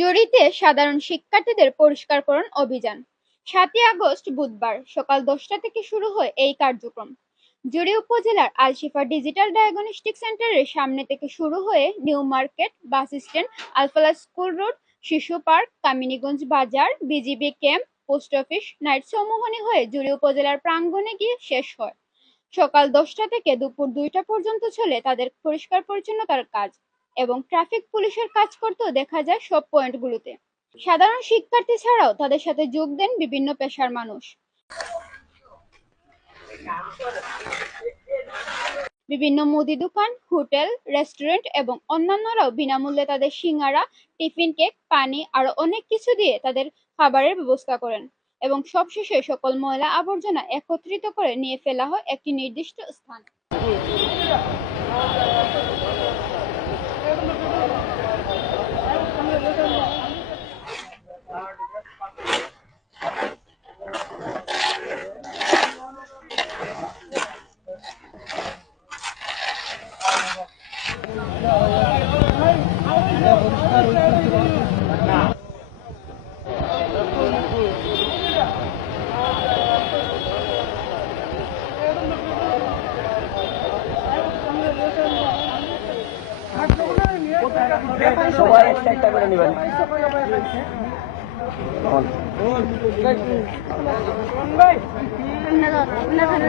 জড়িতে সাধারণ শিক্ষার্থীদের পরিষ্কারকরণ অভিযান। সাতই আগস্ট বুধবার সকাল দশটা থেকে শুরু হয় এই কার্যক্রম। জুড়ি উপজেলার আলশিফা ডিজিটাল ডায়াগনস্টিক সেন্টারের সামনে থেকে শুরু হয়ে new market bus stand Alfala school road শিশু পার্ক কামিনীগঞ্জ বাজার BGB camp post office night সমোহনী হয়ে জুড়ি উপজেলার প্রাঙ্গণে গিয়ে শেষ হয়। সকাল দশটা থেকে দুপুর দুইটা পর্যন্ত চলে তাদের পরিষ্কার পরিচ্ছন্নতার কাজ। এবং ট্রাফিক পুলিশের কাজ করতেও দেখা যায় সব পয়েন্টগুলোতে। সাধারণ শিক্ষার্থী ছাড়াও তাদের সাথে যোগ দেন বিভিন্ন পেশার মানুষ। বিভিন্ন মুদি দোকান, হোটেল, রেস্টুরেন্ট এবং অন্যান্যরাও বিনামূল্যে তাদের সিঙ্গারা, টিফিন কেক, পানি আরও অনেক কিছু দিয়ে তাদের খাবারের ব্যবস্থা করেন এবং সবশেষে সকল ময়লা আবর্জনা একত্রিত করে নিয়ে ফেলা হয় একটি নির্দিষ্ট স্থানে। সবাই একটা একটা করে নেবেন। ভানি